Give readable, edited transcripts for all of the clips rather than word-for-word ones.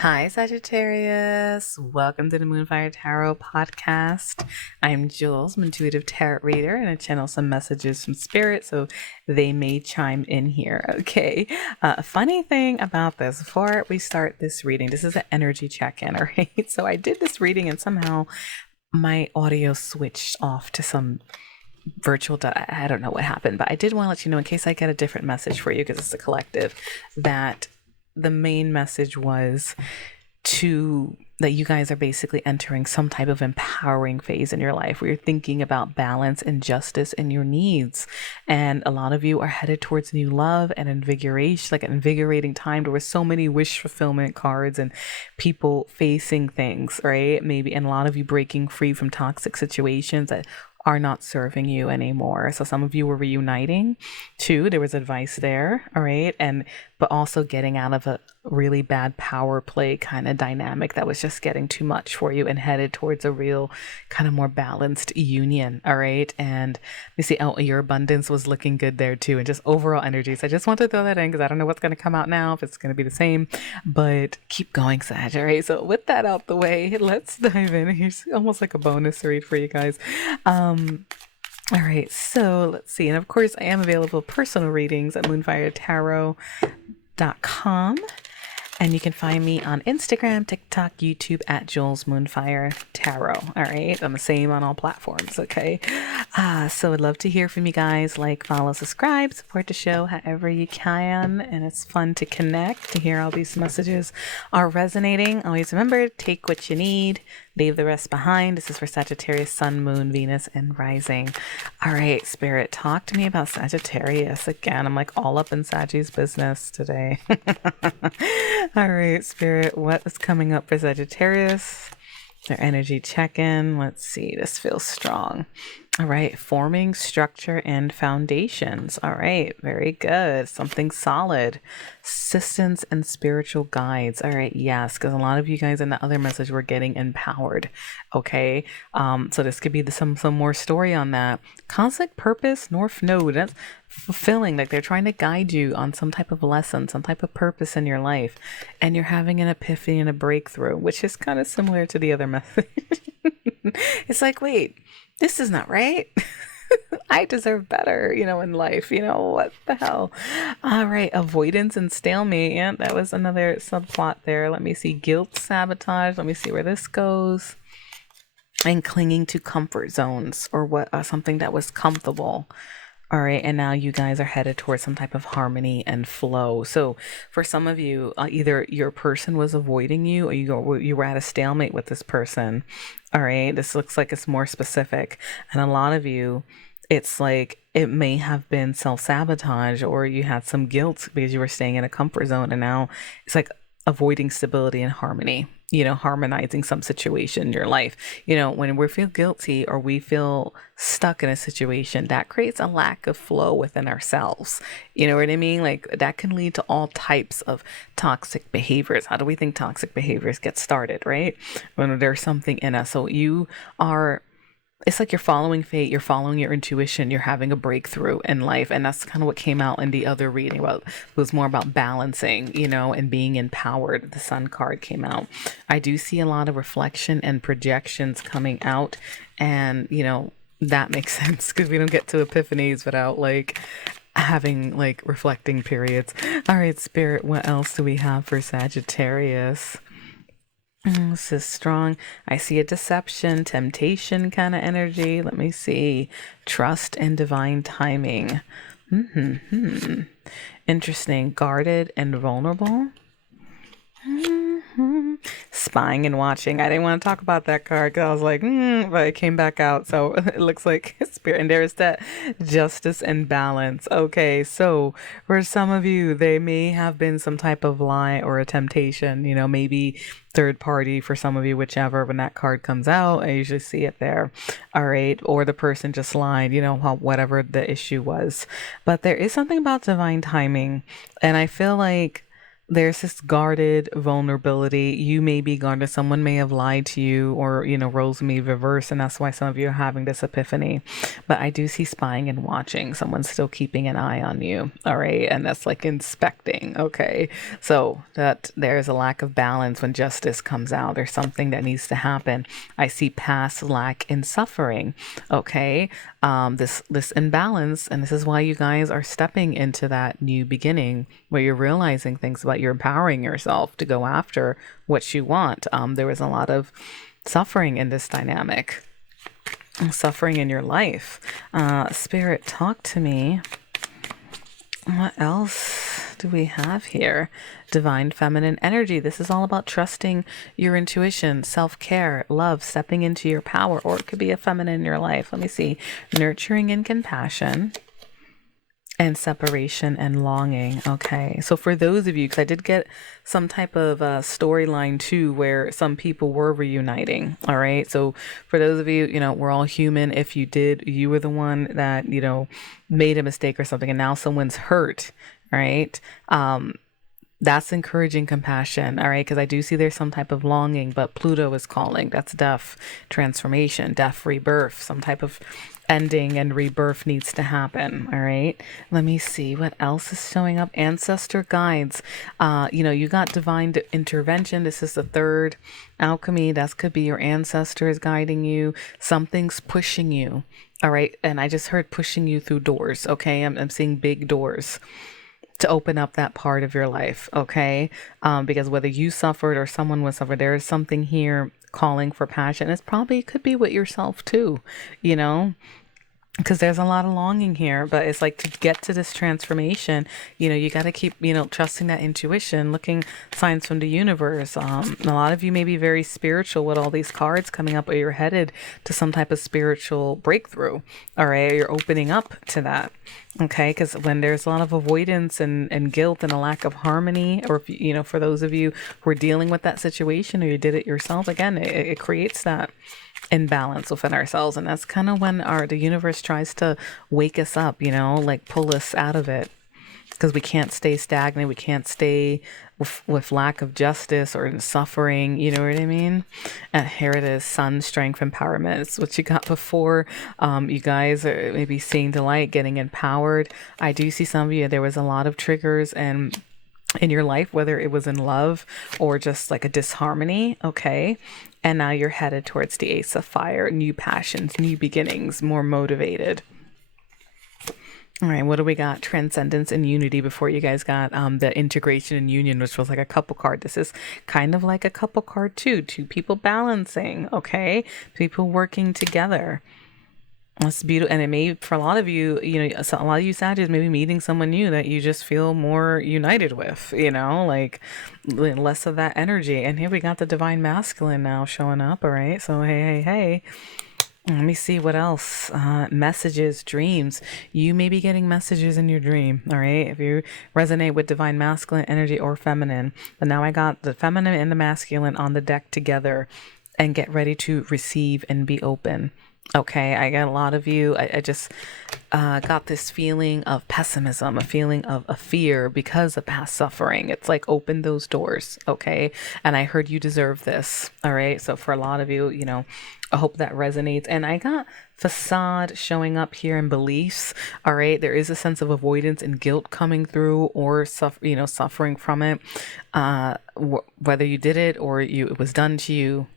Hi, Sagittarius. Welcome to the Moonfire Tarot podcast. I'm Jules, I'm an intuitive tarot reader, and I channel some messages from spirit, so they may chime in here. Okay. Funny thing about this, before we start this reading, this is an energy check-in, all right? So I did this reading, and somehow my audio switched off to some virtual. I don't know what happened, but I did want to let you know, in case I get a different message for you, because it's a collective, that the main message was that you guys are basically entering some type of empowering phase in your life where you're thinking about balance and justice in your needs. And a lot of you are headed towards new love and invigoration, like an invigorating time. There were so many wish fulfillment cards and people facing things, right? Maybe, and a lot of you breaking free from toxic situations that are not serving you anymore. So some of you were reuniting too. There was advice there. All right. But also getting out of a really bad power play kind of dynamic that was just getting too much for you and headed towards a real kind of more balanced union. All right. And you see, your abundance was looking good there too. And just overall energy. So I just want to throw that in because I don't know what's going to come out now, if it's going to be the same, but keep going, Sag. All right. So with that out the way, let's dive in. Here's almost like a bonus read for you guys. All right, so let's see. And of course, I am available personal readings at moonfiretarot.com. And you can find me on Instagram, TikTok, YouTube at Jules Moonfire Tarot. All right, I'm the same on all platforms. Okay, so I'd love to hear from you guys. Like, follow, subscribe, support the show however you can, and it's fun to connect, to hear all these messages are resonating. Always remember, take what you need, leave the rest behind. This is for Sagittarius, Sun, Moon, Venus, and Rising. All right, Spirit, talk to me about Sagittarius again. I'm like all up in Saggy's business today. All right, Spirit, what is coming up for Sagittarius? Their energy check-in. Let's see. This feels strong. All right. Forming structure and foundations. All right. Very good. Something solid. Assistance and spiritual guides. All right. Yes. Because a lot of you guys in the other message were getting empowered. Okay. So this could be some more story on that. Cosmic purpose, North Node. That's fulfilling. Like they're trying to guide you on some type of lesson, some type of purpose in your life. And you're having an epiphany and a breakthrough, which is kind of similar to the other message. It's like, wait, this is not right. I deserve better, in life. What the hell? All right. Avoidance and stalemate. Yeah, that was another subplot there. Let me see. Guilt, sabotage. Let me see where this goes. And clinging to comfort zones or something that was comfortable. All right, and now you guys are headed towards some type of harmony and flow. So for some of you, either your person was avoiding you or you were at a stalemate with this person. All right, this looks like it's more specific. And a lot of you, it's like it may have been self-sabotage or you had some guilt because you were staying in a comfort zone. And now it's like avoiding stability and harmony. Harmonizing some situation in your life. When we feel guilty or we feel stuck in a situation, that creates a lack of flow within ourselves. You know what I mean? Like that can lead to all types of toxic behaviors. How do we think toxic behaviors get started, right? When there's something in us. So it's like you're following fate, you're following your intuition, you're having a breakthrough in life. And that's kind of what came out in the other reading. It was more about balancing, and being empowered. The Sun card came out. I do see a lot of reflection and projections coming out. And, that makes sense because we don't get to epiphanies without having reflecting periods. All right, Spirit, what else do we have for Sagittarius? This is strong. I see a deception, temptation kind of energy. Let me see. Trust and divine timing. Interesting. Guarded and vulnerable. Spying and watching. I didn't want to talk about that card because I was like, but it came back out. So it looks like spirit. And there's that justice and balance. Okay, so for some of you, there may have been some type of lie or a temptation, maybe third party for some of you, whichever. When that card comes out, I usually see it there. All right. Or the person just lied, whatever the issue was. But there is something about divine timing. And I feel like there's this guarded vulnerability. You may be guarded. Someone may have lied to you, or, roles may reverse. And that's why some of you are having this epiphany. But I do see spying and watching. Someone's still keeping an eye on you. All right. And that's like inspecting. Okay. So that there's a lack of balance when justice comes out. There's something that needs to happen. I see past lack in suffering. Okay. This imbalance. And this is why you guys are stepping into that new beginning where you're realizing things about, you're empowering yourself to go after what you want. There was a lot of suffering in this dynamic, suffering in your life. Spirit, talk to me. What else do we have here? Divine feminine energy. This is all about trusting your intuition, self-care, love, stepping into your power, or it could be a feminine in your life. Let me see. Nurturing and compassion. And separation and longing. Okay. So for those of you, because I did get some type of storyline too, where some people were reuniting. All right. So for those of you, we're all human. If you were the one that, made a mistake or something, and now someone's hurt. All right. That's encouraging compassion. All right. Because I do see there's some type of longing, but Pluto is calling. That's death, transformation, death, rebirth, some type of ending and rebirth needs to happen. All right. Let me see what else is showing up. Ancestor guides. You got divine intervention. This is the third alchemy. That could be your ancestors guiding you. Something's pushing you. All right. And I just heard pushing you through doors. Okay. I'm seeing big doors to open up that part of your life. Okay. Because whether you suffered or someone was suffered, there is something here calling for passion. It's probably could be with yourself too, because there's a lot of longing here. But it's like, to get to this transformation, you got to keep, trusting that intuition, looking signs from the universe. A lot of you may be very spiritual with all these cards coming up, or you're headed to some type of spiritual breakthrough. All right. You're opening up to that. Okay. Because when there's a lot of avoidance and guilt and a lack of harmony, or if, for those of you who are dealing with that situation, or you did it yourself, again, it creates that imbalance within ourselves. And that's kind of when the universe tries to wake us up, like pull us out of it, because we can't stay stagnant. We can't stay with lack of justice or suffering. You know what I mean? And here it is, sun, strength, empowerment. It's what you got before. You guys are maybe seeing the light, getting empowered. I do see some of you, there was a lot of triggers and in your life, whether it was in love or just like a disharmony. Okay. And now you're headed towards the Ace of Fire, new passions, new beginnings, more motivated. All right, what do we got? Transcendence and unity. Before you guys got the integration and union, which was like a couple card. This is kind of like a couple card too. Two people balancing, okay? People working together. That's beautiful. And it may, for a lot of you, so a lot of you Sagittarius may be meeting someone new that you just feel more united with, like less of that energy. And here we got the divine masculine now showing up. All right. So, hey. Let me see what else. Messages, dreams. You may be getting messages in your dream. All right. If you resonate with divine masculine energy or feminine. But now I got the feminine and the masculine on the deck together, and get ready to receive and be open. Okay, I got a lot of you. I just got this feeling of pessimism, a feeling of a fear because of past suffering. It's like, open those doors, okay? And I heard you deserve this, all right? So for a lot of you, I hope that resonates. And I got facade showing up here in beliefs, all right? There is a sense of avoidance and guilt coming through, or suffering from it, whether you did it or it was done to you.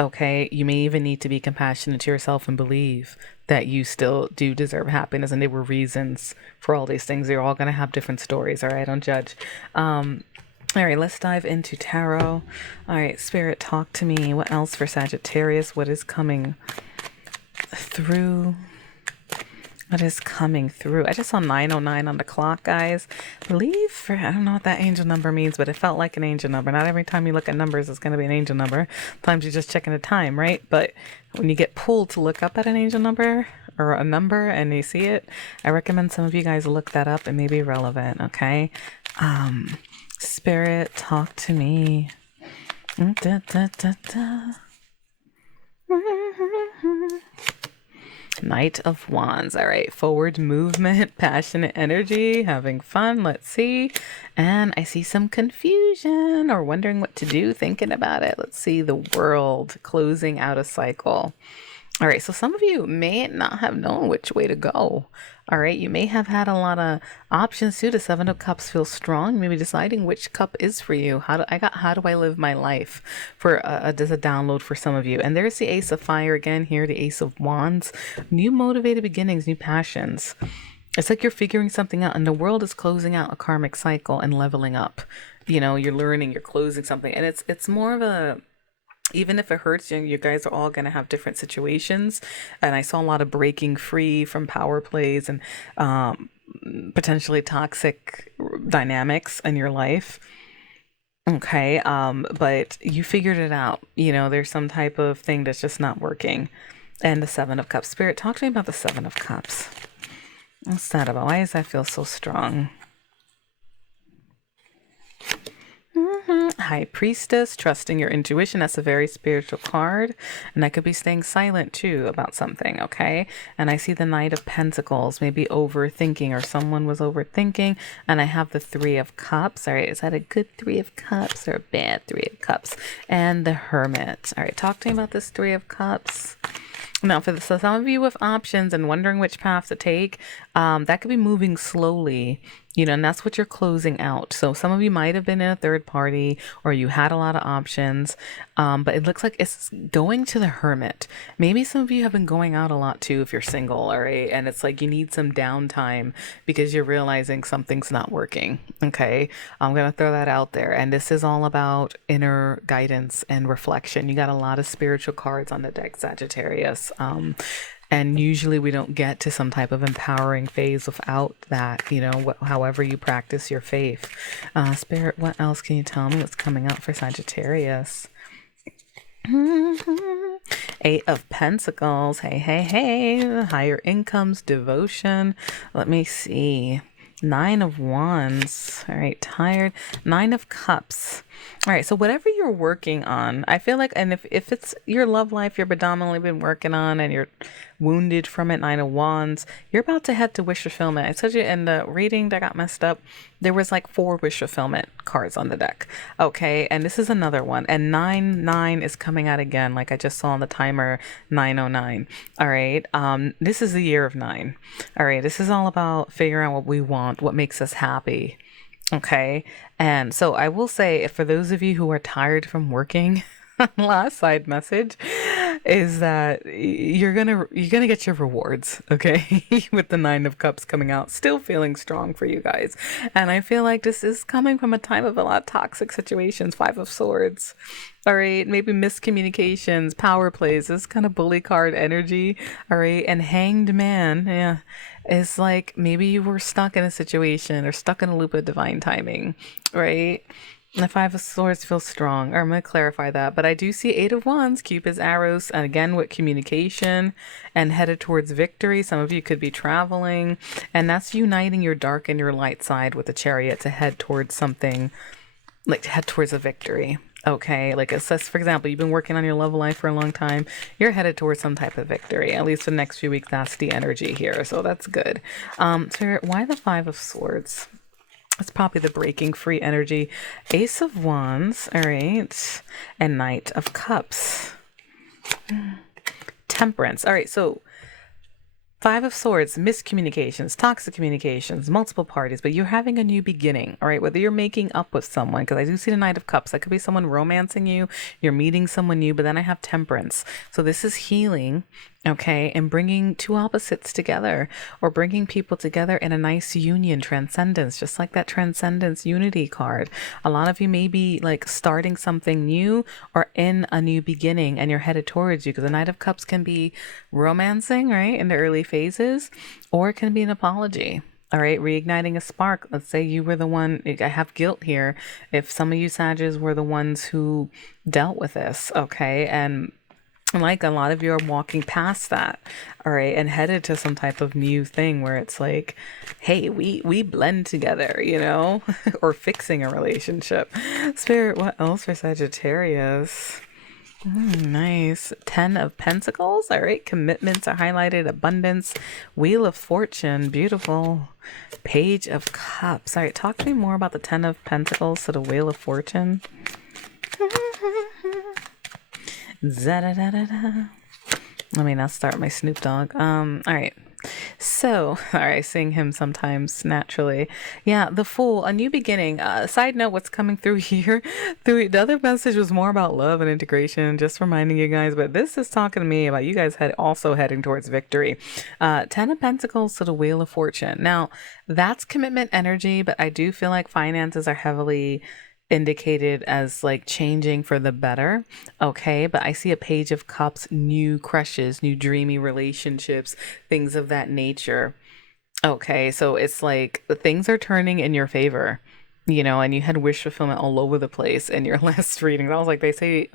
Okay, you may even need to be compassionate to yourself and believe that you still do deserve happiness, and there were reasons for all these things. You're all going to have different stories, all right? Don't judge. All right, let's dive into tarot. All right, Spirit, talk to me. What else for Sagittarius? What is coming through? What is coming through? I just saw 9:09 on the clock, guys. I don't know what that angel number means, but it felt like an angel number. Not every time you look at numbers, it's going to be an angel number. Sometimes you're just checking the time, right? But when you get pulled to look up at an angel number or a number and you see it, I recommend some of you guys look that up. It may be relevant, okay? Spirit, talk to me. Knight of Wands. All right, forward movement, passionate energy, having fun. Let's see. And I see some confusion or wondering what to do, thinking about it. Let's see, the World, closing out a cycle. All right, so some of you may not have known which way to go. All right, you may have had a lot of options too. The Seven of Cups feels strong. Maybe deciding which cup is for you. How do I live my life? For there's a download for some of you. And there's the Ace of Fire again here, the Ace of Wands. New motivated beginnings, new passions. It's like you're figuring something out, and the world is closing out a karmic cycle and leveling up. You know, you're learning, you're closing something, and it's more of a, even if it hurts you, you guys are all going to have different situations. And I saw a lot of breaking free from power plays and potentially toxic dynamics in your life. Okay. But you figured it out. You know, there's some type of thing that's just not working. And the Seven of Cups. Spirit, talk to me about the Seven of Cups. What's that about? Why does that feel so strong? High Priestess, trusting your intuition. That's a very spiritual card. And that could be staying silent too about something, okay? And I see the Knight of Pentacles, maybe overthinking, or someone was overthinking. And I have the Three of Cups. All right, is that a good Three of Cups or a bad Three of Cups? And the Hermit. All right, talk to me about this Three of Cups. Now, for so some of you with options and wondering which path to take, that could be moving slowly, you know, and that's what you're closing out. So some of you might have been in a third party, or you had a lot of options, but it looks like it's going to the Hermit. Maybe some of you have been going out a lot too if you're single, all right? And it's like you need some downtime because you're realizing something's not working, okay? I'm going to throw that out there. And this is all about inner guidance and reflection. You got a lot of spiritual cards on the deck, Sagittarius. And usually we don't get to some type of empowering phase without that, you know, however you practice your faith. Spirit, what else can you tell me what's coming out for Sagittarius? Eight of Pentacles. Hey, hey, hey. Higher incomes, devotion. Let me see. Nine of Wands. All right, tired. Nine of Cups. All right, so whatever you're working on, I feel like, and if it's your love life you're predominantly been working on and you're wounded from it, Nine of Wands, you're about to head to wish fulfillment. I told you in the reading that got messed up, there was like 4 wish fulfillment cards on the deck. Okay, and this is another one. And 9 is coming out again, like I just saw on the timer, 909. All right, this is the year of 9. All right, this is all about figuring out what we want, what makes us happy. Okay. And so I will say, for those of you who are tired from working, last side message is that you're gonna get your rewards, okay? With the Nine of Cups coming out, still feeling strong for you guys. And I feel like this is coming from a time of a lot of toxic situations. Five of Swords. All right, maybe miscommunications, power plays, this kind of bully card energy. All right, and Hanged Man, yeah, is like maybe you were stuck in a situation or stuck in a loop of divine timing, right? And the Five of Swords feels strong. Or I'm going to clarify that. But I do see Eight of Wands, Cupid's arrows, and again with communication and headed towards victory. Some of you could be traveling. And that's uniting your dark and your light side with the Chariot to head towards something, like to head towards a victory. Okay, like it says, for example, you've been working on your love life for a long time. You're headed towards some type of victory. At least for the next few weeks, that's the energy here. So that's good. Spirit, why the Five of Swords? It's probably the breaking free energy. Ace of Wands, all right, and Knight of Cups. Temperance. All right, so Five of Swords, miscommunications, toxic communications, multiple parties, but you're having a new beginning, all right? Whether you're making up with someone, because I do see the Knight of Cups. That could be someone romancing you, you're meeting someone new, but then I have Temperance. So this is healing, okay? And bringing two opposites together, or bringing people together in a nice union, transcendence, just like that Transcendence Unity card. A lot of you may be like starting something new or in a new beginning, and you're headed towards you, because the Knight of Cups can be romancing, right, in the early phases, or it can be an apology. All right, reigniting a spark. Let's say you were the one, I have guilt here. If some of you Sages were the ones who dealt with this, okay, and like a lot of you are walking past that, all right, and headed to some type of new thing where it's like, hey, we blend together, you know, or fixing a relationship. Spirit, what else for Sagittarius? Nice. 10 of Pentacles. All right. Commitments are highlighted. Abundance. Wheel of Fortune. Beautiful. Page of Cups. All right. Talk to me more about the 10 of Pentacles to the Wheel of Fortune. Za-da-da-da-da. Let me not start my Snoop Dogg. All right. So, all right, sing him sometimes naturally. Yeah, the Fool, a new beginning. Side note, what's coming through here? Through the other message was more about love and integration, just reminding you guys. But this is talking to me about you guys also heading towards victory. 10 of Pentacles to the Wheel of Fortune. Now, that's commitment energy, but I do feel like finances are heavily indicated as like changing for the better. Okay, but I see a Page of Cups, new crushes, new dreamy relationships, things of that nature. Okay, so it's like the things are turning in your favor, and you had wish fulfillment all over the place in your last reading. I was like, they say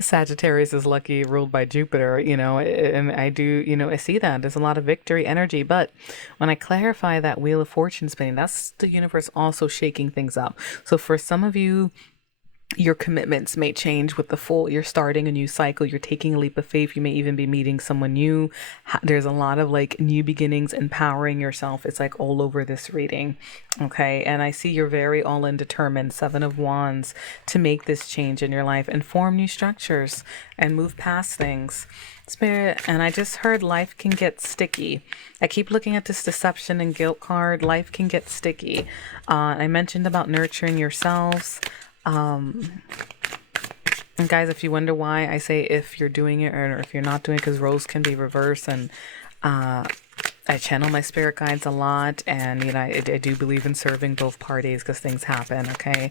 Sagittarius is lucky, ruled by Jupiter, and I do, I see that. There's a lot of victory energy. But when I clarify that Wheel of Fortune spinning, that's the universe also shaking things up. So for some of you, your commitments may change with the Fool. You're starting a new cycle. You're taking a leap of faith. You may even be meeting someone new. There's a lot of like new beginnings, empowering yourself. It's like all over this reading. Okay. And I see you're very all in, determined, 7 of Wands, to make this change in your life and form new structures and move past things. Spirit, and I just heard life can get sticky. I keep looking at this deception and guilt card. Life can get sticky. I mentioned about nurturing yourselves. And guys, if you wonder why I say if you're doing it or if you're not doing it, because roles can be reversed, and I channel my spirit guides a lot, and I do believe in serving both parties because things happen. Okay,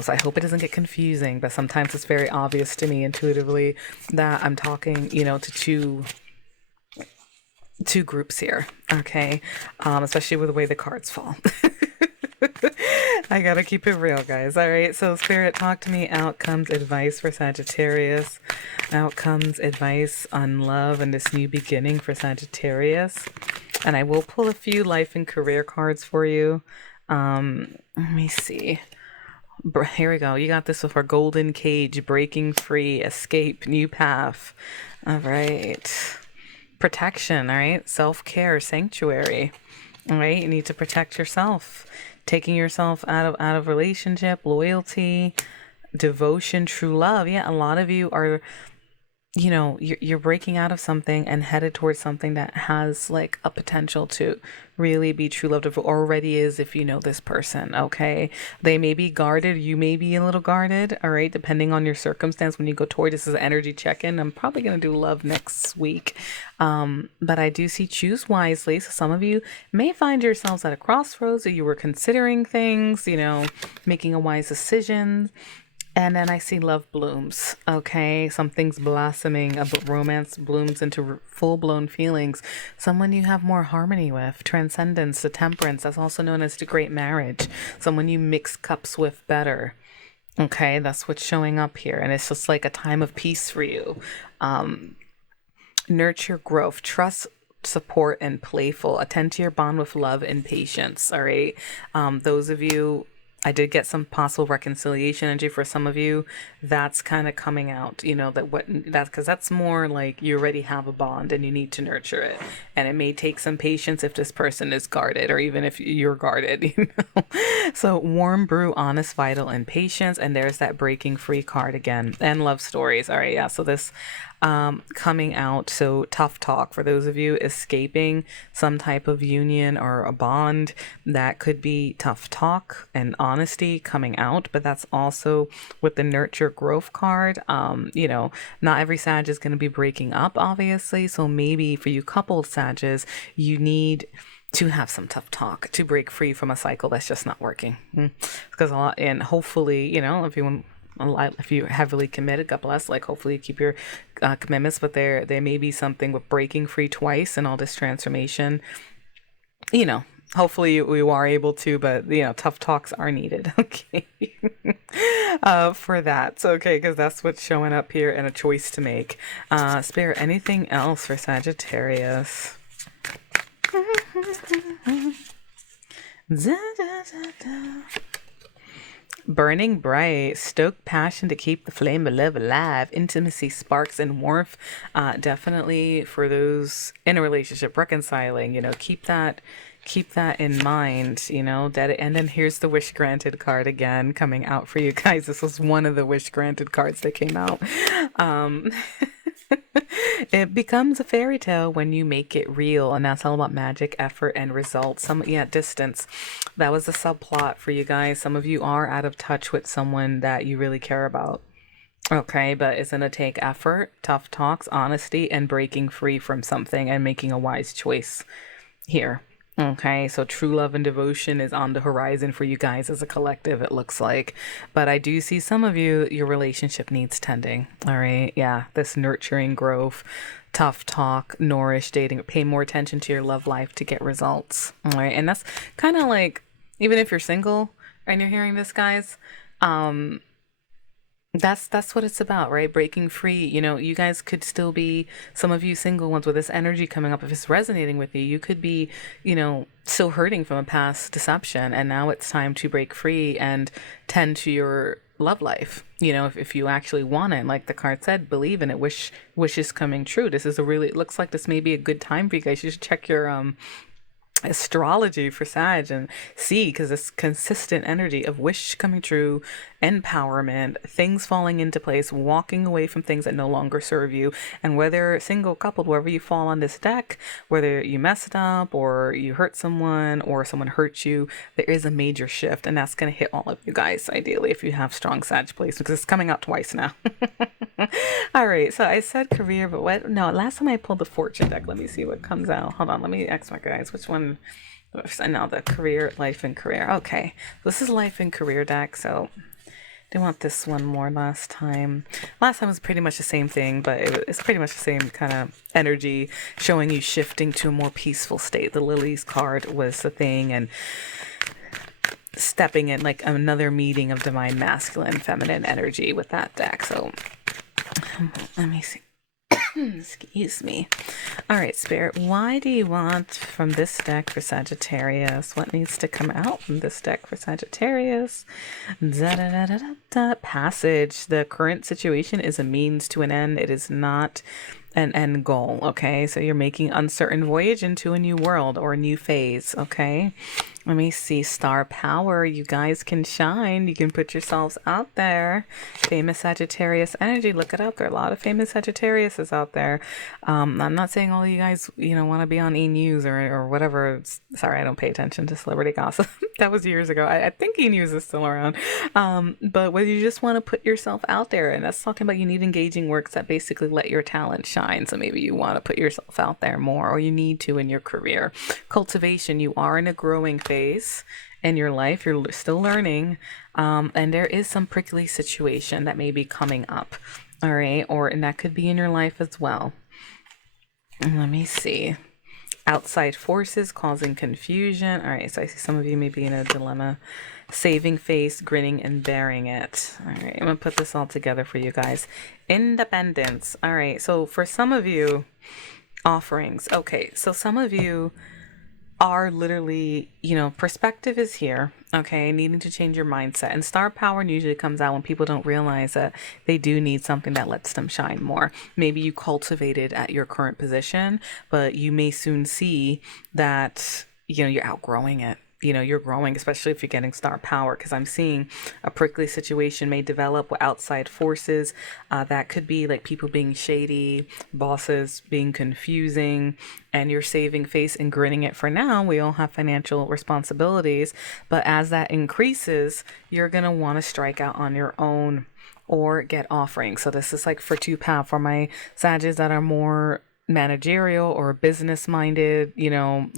so I hope it doesn't get confusing, but sometimes it's very obvious to me intuitively that I'm talking, to two groups here. Okay, especially with the way the cards fall. I gotta keep it real, guys. All right, so Spirit, talk to me. Outcomes, advice for Sagittarius. Outcomes, advice on love and this new beginning for Sagittarius. And I will pull a few life and career cards for you. Let me see. Here we go. You got this with our golden cage, breaking free, escape, new path. All right. Protection, all right. Self-care, sanctuary. All right, you need to protect yourself. Taking yourself out of relationship, loyalty, devotion, true love. Yeah, a lot of you are, you're breaking out of something and headed towards something that has like a potential to really be true love, or already is if you know this person. Okay, they may be guarded, you may be a little guarded. All right, depending on your circumstance. When you go toward this is an energy check-in. I'm probably gonna do love next week, but I do see choose wisely. So some of you may find yourselves at a crossroads, or you were considering things, making a wise decision. And then I see love blooms. Okay, something's blossoming. A romance blooms into full-blown feelings. Someone you have more harmony with. Transcendence, the temperance. That's also known as the great marriage. Someone you mix cups with better. Okay, that's what's showing up here. And it's just like a time of peace for you. Nurture growth. Trust, support, and playful. Attend to your bond with love and patience. All right. Those of you, I did get some possible reconciliation energy for some of you. That's kind of coming out, because that's more like you already have a bond and you need to nurture it. And it may take some patience if this person is guarded, or even if you're guarded, So warm brew, honest, vital, and patience. And there's that breaking free card again. And love stories. All right. Yeah. So this, coming out. So tough talk for those of you escaping some type of union or a bond, that could be tough talk and honesty coming out. But that's also with the nurture growth card. Not every Sag is going to be breaking up, obviously. So maybe for you coupled Sages, you need to have some tough talk to break free from a cycle that's just not working. Because a lot, and hopefully, if you're heavily committed, God bless, like hopefully you keep your commitments, but there may be something with breaking free twice and all this transformation. Hopefully you are able to, but tough talks are needed. Okay. For that. So, okay, because that's what's showing up here, and a choice to make. Spirit, anything else for Sagittarius? Burning bright, stoke passion to keep the flame of love alive. Intimacy, sparks, and warmth. Definitely for those in a relationship, reconciling. Keep that in mind. And then here's the wish granted card again coming out for you guys. This was one of the wish granted cards that came out. Um, it becomes a fairy tale when you make it real, and that's all about magic, effort, and results. Distance. That was the subplot for you guys. Some of you are out of touch with someone that you really care about. Okay, but it's gonna take effort, tough talks, honesty, and breaking free from something and making a wise choice here. Okay, so true love and devotion is on the horizon for you guys as a collective, it looks like. But I do see some of you, your relationship needs tending. All right, yeah, this nurturing growth, tough talk, nourish, dating, pay more attention to your love life to get results. All right, and that's kind of like, even if you're single and you're hearing this, guys, um, that's what it's about, right? Breaking free. You guys could still be, some of you single ones with this energy coming up, if it's resonating with you, you could be, still hurting from a past deception. And now it's time to break free and tend to your love life. If you actually want it, like the card said, believe in it, wish is coming true. This is it looks like this may be a good time for you guys. You should check your, astrology for Sag and see, because it's consistent energy of wish coming true, empowerment, things falling into place, walking away from things that no longer serve you. And whether single, coupled, wherever you fall on this deck, whether you messed up or you hurt someone or someone hurt you, there is a major shift, and that's going to hit all of you guys ideally if you have strong Sag placements, because it's coming out twice now. All right, so I said career, but what? No, last time I pulled the fortune deck. Let me see what comes out. Hold on, let me ask my guys which one. Now the career, life, and career. Okay, this is life and career deck. So I want this one more last time. Last time was pretty much the same thing, but it's pretty much the same kind of energy, showing you shifting to a more peaceful state. The Lilies card was the thing, and stepping in like another meeting of divine masculine, feminine energy with that deck. So let me see. Excuse me. All right, Spirit, why do you want from this deck for Sagittarius? What needs to come out from this deck for Sagittarius? Passage. The current situation is a means to an end. It is not an end goal, okay? So you're making uncertain voyage into a new world or a new phase, okay? Let me see. Star power. You guys can shine. You can put yourselves out there. Famous Sagittarius energy. Look it up. There are a lot of famous Sagittariuses out there. I'm not saying all you guys, want to be on E! News or whatever. Sorry, I don't pay attention to celebrity gossip. That was years ago. I think E! News is still around. But whether you just want to put yourself out there, and that's talking about you need engaging works that basically let your talent shine. So maybe you want to put yourself out there more, or you need to in your career. Cultivation. You are in a growing phase in your life. You're still learning, and there is some prickly situation that may be coming up. All right, and that could be in your life as well. Let me see. Outside forces causing confusion. All right, so I see some of you may be in a dilemma. Saving face, grinning, and bearing it. All right, I'm gonna put this all together for you guys. Independence. All right, so for some of you, offerings. Okay, so some of you are literally, perspective is here, okay, needing to change your mindset. And star power usually comes out when people don't realize that they do need something that lets them shine more. Maybe you cultivated at your current position, but you may soon see that, you're outgrowing it. You're growing, especially if you're getting star power, because I'm seeing a prickly situation may develop with outside forces. That could be like people being shady, bosses being confusing, and you're saving face and grinning it for now. We all have financial responsibilities, but as that increases, you're going to want to strike out on your own or get offerings. So this is like for for my Sages that are more managerial or business minded,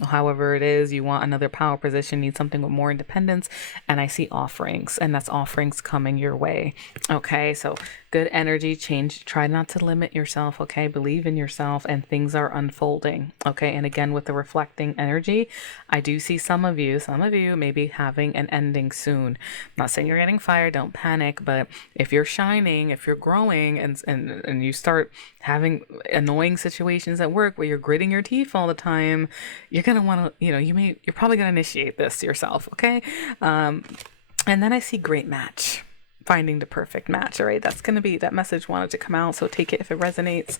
however it is, you want another power position, need something with more independence, and I see offerings, and that's offerings coming your way. Okay, so good energy, change, try not to limit yourself, okay, believe in yourself, and things are unfolding. Okay, and again with the reflecting energy, I do see some of you maybe having an ending soon. I'm not saying you're getting fired, don't panic, but if you're shining, if you're growing, and you start having annoying situations at work where you're gritting your teeth all the time, you're gonna want to, you're probably gonna initiate this yourself, okay? And then I see great match. Finding the perfect match. All right. That's going to be, that message wanted to come out. So take it if it resonates.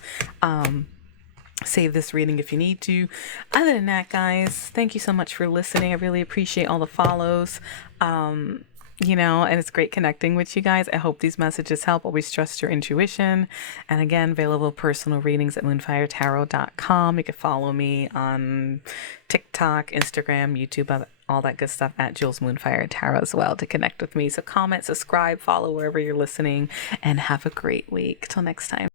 Save this reading if you need to. Other than that, guys, thank you so much for listening. I really appreciate all the follows. You know, and it's great connecting with you guys. I hope these messages help. Always trust your intuition. And again, available personal readings at moonfiretarot.com. You can follow me on TikTok, Instagram, YouTube, all that good stuff at Jules Moonfire Tarot as well to connect with me. So comment, subscribe, follow wherever you're listening, and have a great week. Till next time.